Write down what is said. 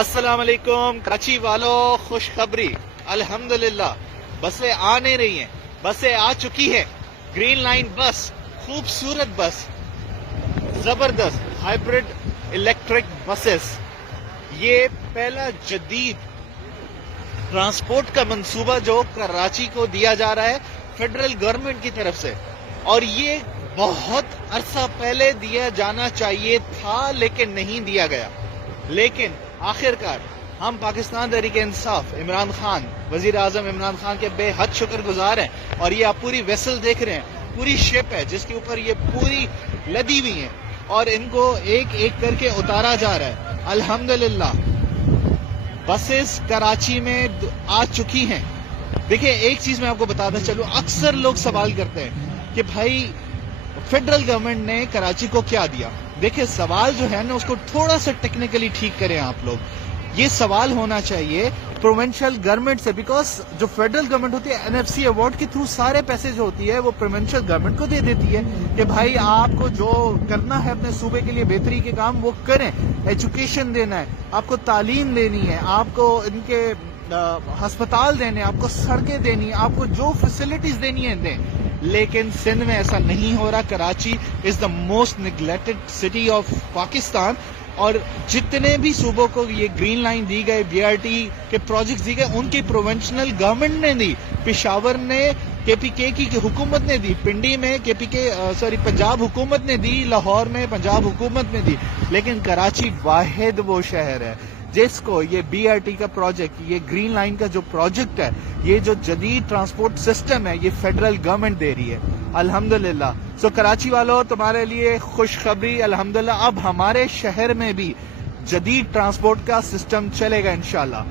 السلام علیکم کراچی والوں، خوشخبری الحمدللہ بسیں آ نہیں رہی ہیں، بسیں آ چکی ہے۔ گرین لائن بس، خوبصورت بس، زبردست ہائیبرڈ الیکٹرک بسز، یہ پہلا جدید ٹرانسپورٹ کا منصوبہ جو کراچی کو دیا جا رہا ہے فیڈرل گورنمنٹ کی طرف سے، اور یہ بہت عرصہ پہلے دیا جانا چاہیے تھا لیکن نہیں دیا گیا۔ لیکن آخرکار ہم پاکستان تحریک انصاف عمران خان، وزیر اعظم عمران خان کے بے حد شکر گزار ہیں، اور یہ آپ پوری ویسل دیکھ رہے ہیں، پوری شپ ہے جس کے اوپر یہ پوری لدی ہوئی ہیں اور ان کو ایک ایک کر کے اتارا جا رہا ہے۔ الحمدللہ بسز کراچی میں آ چکی ہیں۔ دیکھیں ایک چیز میں آپ کو بتاتا چلوں، اکثر لوگ سوال کرتے ہیں کہ بھائی فیڈرل گورنمنٹ نے کراچی کو کیا دیا۔ دیکھیں سوال جو ہے نا اس کو تھوڑا سا ٹیکنیکلی ٹھیک کریں آپ لوگ۔ یہ سوال ہونا چاہیے پروونشل گورنمنٹ سے، بیکاز جو فیڈرل گورنمنٹ ہوتی ہے NFC ایوارڈ کے تھرو سارے پیسے جو ہوتی ہے وہ پروونشل گورنمنٹ کو دے دیتی ہے کہ بھائی آپ کو جو کرنا ہے اپنے صوبے کے لیے بہتری کے کام وہ کریں۔ ایجوکیشن دینا ہے آپ کو، تعلیم دینی ہے آپ کو، ان کے ہسپتال دینے، آپ کو سڑکیں دینی ہے، آپ کو جو فیسلٹیز دینی ہے دیں۔ لیکن سندھ میں ایسا نہیں ہو رہا۔ Karachi is the most neglected city of Pakistan, اور جتنے بھی صوبوں کو یہ گرین لائن دی گئے، BRT کے پروجیکٹس دی گئے، ان کی پروونشنل گورنمنٹ نے دی۔ پشاور نے KPK کی حکومت نے دی، پنڈی میں پنجاب حکومت نے دی، لاہور میں پنجاب حکومت نے دی، لیکن کراچی واحد وہ شہر ہے جس کو یہ BRT کا پروجیکٹ، یہ گرین لائن کا جو پروجیکٹ ہے، یہ جو جدید ٹرانسپورٹ سسٹم ہے، یہ فیڈرل گورنمنٹ دے رہی ہے۔ الحمدللہ کراچی والوں تمہارے لیے خوشخبری، الحمدللہ اب ہمارے شہر میں بھی جدید ٹرانسپورٹ کا سسٹم چلے گا انشاءاللہ۔